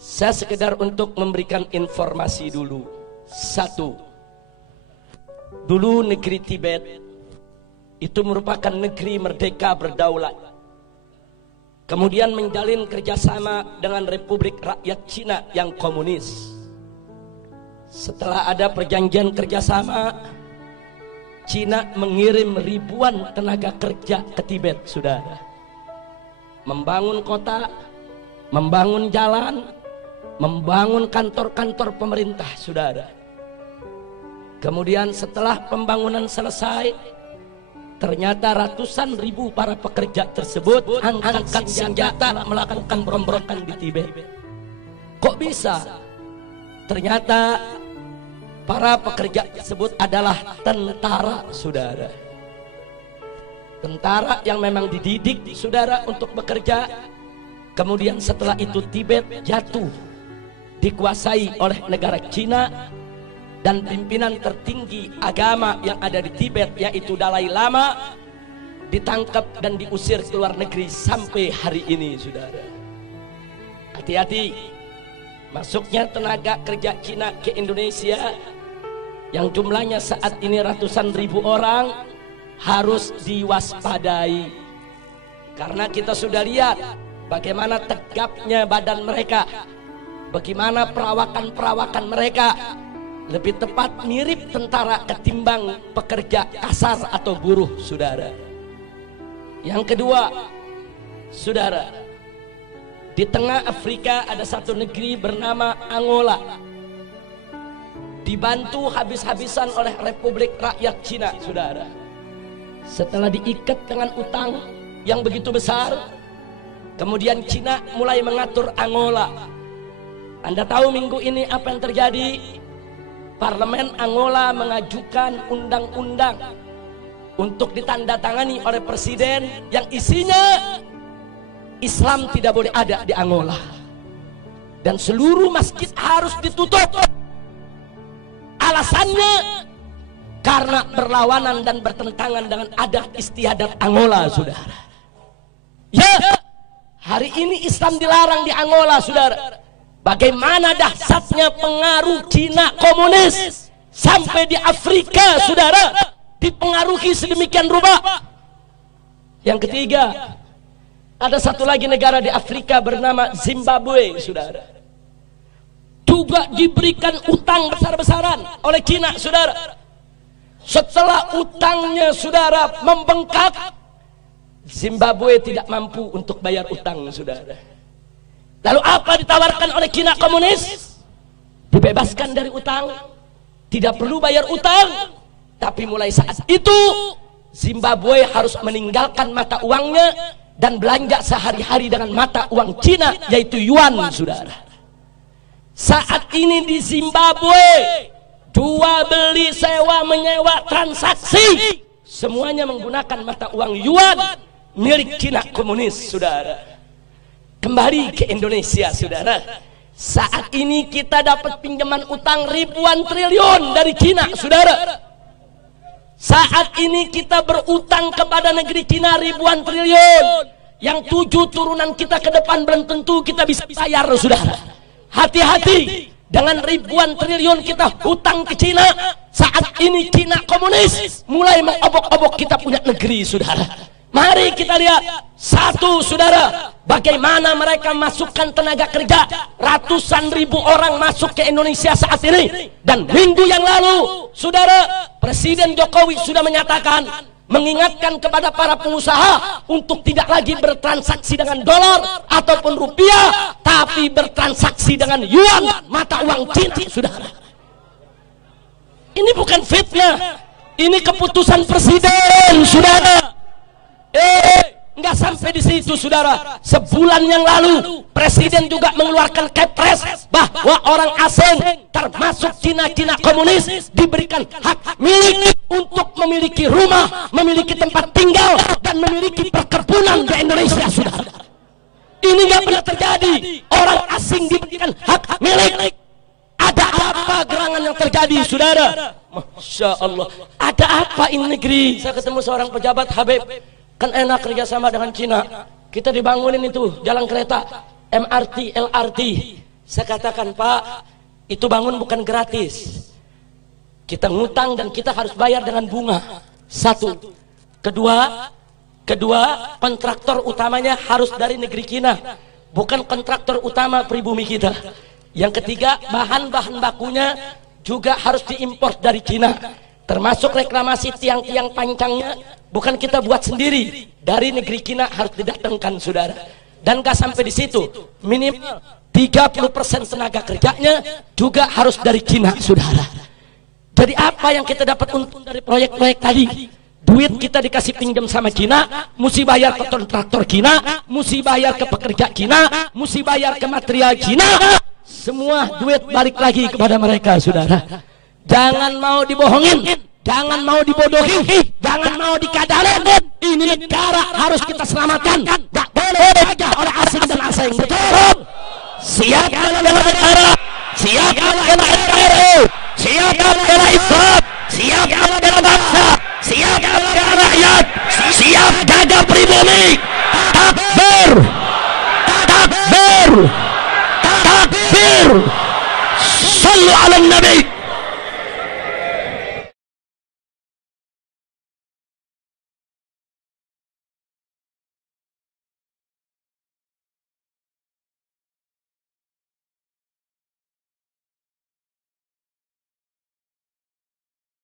Saya sekedar untuk memberikan informasi dulu. Satu, dulu negeri Tibet itu merupakan negeri merdeka berdaulat. Kemudian menjalin kerjasama dengan Republik Rakyat Cina yang komunis. Setelah ada perjanjian kerjasama, Cina mengirim ribuan tenaga kerja ke Tibet, saudara. Membangun kota, membangun jalan, membangun kantor-kantor pemerintah, saudara. Kemudian setelah pembangunan selesai, ternyata ratusan ribu para pekerja tersebut angkat senjata melakukan pemberontakan di Tibet. Kok bisa? Ternyata para pekerja tersebut adalah tentara, saudara. Tentara yang memang dididik, saudara, untuk bekerja. Kemudian setelah itu Tibet jatuh, dikuasai oleh negara Cina, dan pimpinan tertinggi agama yang ada di Tibet, yaitu Dalai Lama, ditangkap dan diusir ke luar negeri sampai hari ini, saudara. Hati-hati, masuknya tenaga kerja Cina ke Indonesia yang jumlahnya saat ini ratusan ribu orang harus diwaspadai, karena kita sudah lihat bagaimana tegapnya badan mereka, bagaimana perawakan mereka, lebih tepat mirip tentara ketimbang pekerja kasar atau buruh, saudara. Yang kedua, saudara, di tengah Afrika ada satu negeri bernama Angola, dibantu habis-habisan oleh Republik Rakyat Cina, saudara. Setelah diikat dengan utang yang begitu besar, kemudian Cina mulai mengatur Angola. Anda tahu minggu ini apa yang terjadi? Parlemen Angola mengajukan undang-undang untuk ditandatangani oleh presiden yang isinya Islam tidak boleh ada di Angola, dan seluruh masjid harus ditutup. Alasannya karena berlawanan dan bertentangan dengan adat istiadat Angola, saudara. Ya, hari ini Islam dilarang di Angola, saudara. Bagaimana dahsyatnya pengaruh Cina komunis sampai di Afrika, saudara, dipengaruhi sedemikian rupa. Yang ketiga, ada satu lagi negara di Afrika bernama Zimbabwe, saudara, juga diberikan utang besar-besaran oleh Cina, saudara. Setelah utangnya, saudara, membengkak, Zimbabwe tidak mampu untuk bayar utang, saudara. Lalu apa ditawarkan oleh Cina komunis? Dibebaskan dari utang, tidak perlu bayar utang. Tapi mulai saat itu Zimbabwe harus meninggalkan mata uangnya dan belanja sehari-hari dengan mata uang Cina, yaitu yuan, saudara. Saat ini di Zimbabwe, jual beli, sewa menyewa, transaksi semuanya menggunakan mata uang yuan milik Cina komunis, saudara. Kembali ke Indonesia, saudara. Saat ini kita dapat pinjaman utang ribuan triliun dari Cina, saudara. Saat ini kita berutang kepada negeri Cina ribuan triliun, yang 7 turunan kita ke depan belum tentu kita bisa bayar, saudara. Hati-hati dengan ribuan triliun kita hutang ke Cina. Saat ini Cina komunis mulai mengobok-obok kita punya negeri, saudara. Mari kita lihat satu, saudara, bagaimana mereka masukkan tenaga kerja. Ratusan ribu orang masuk ke Indonesia saat ini. Dan minggu yang lalu, saudara, Presiden Jokowi sudah menyatakan, mengingatkan kepada para pengusaha untuk tidak lagi bertransaksi dengan dolar ataupun rupiah, tapi bertransaksi dengan yuan, mata uang Cina, saudara. Ini bukan fitnah, ini keputusan presiden, saudara. Nggak sampai di situ, saudara. Sebulan yang lalu presiden juga mengeluarkan kepres bahwa orang asing termasuk Cina komunis diberikan hak milik untuk memiliki rumah, memiliki tempat tinggal, dan memiliki perkebunan di Indonesia, saudara. Ini nggak pernah terjadi. Orang asing diberikan hak milik. Ada apa gerangan yang terjadi, saudara? Masya Allah. Ada apa ini negeri? Saya ketemu seorang pejabat, Habib, kan enak kerjasama dengan Cina. Kita dibangunin itu jalan kereta, MRT, LRT. Saya katakan, Pak, itu bangun bukan gratis. Kita ngutang dan kita harus bayar dengan bunga. Satu. Kedua, kontraktor utamanya harus dari negeri Cina, bukan kontraktor utama pribumi kita. Yang ketiga, bahan-bahan bakunya juga harus diimpor dari Cina, termasuk reklamasi tiang-tiang pancangnya bukan kita buat sendiri, dari negeri Cina harus didatangkan, saudara. Dan gak sampai di situ, minimal 30% tenaga kerjanya juga harus dari Cina, saudara. Jadi apa yang kita dapat untung dari proyek-proyek tadi? Duit kita dikasih pinjam sama Cina, mesti bayar ke kontraktor Cina, mesti bayar ke pekerja Cina, mesti bayar ke material Cina. Semua duit balik lagi kepada mereka, saudara. Jangan mau dibohongin, jangan mau dibodohi, jangan mau dikadalin. Ini negara harus kita selamatkan. Gak boleh dijajah oleh asing dan asing. Betul? Siap bela negara, siap bela NKRI, siap bela Islam, siap bela bangsa, siap bela rakyat, siap jaga pribumi. Takbir, takbir, takbir. Sallu ala Nabi.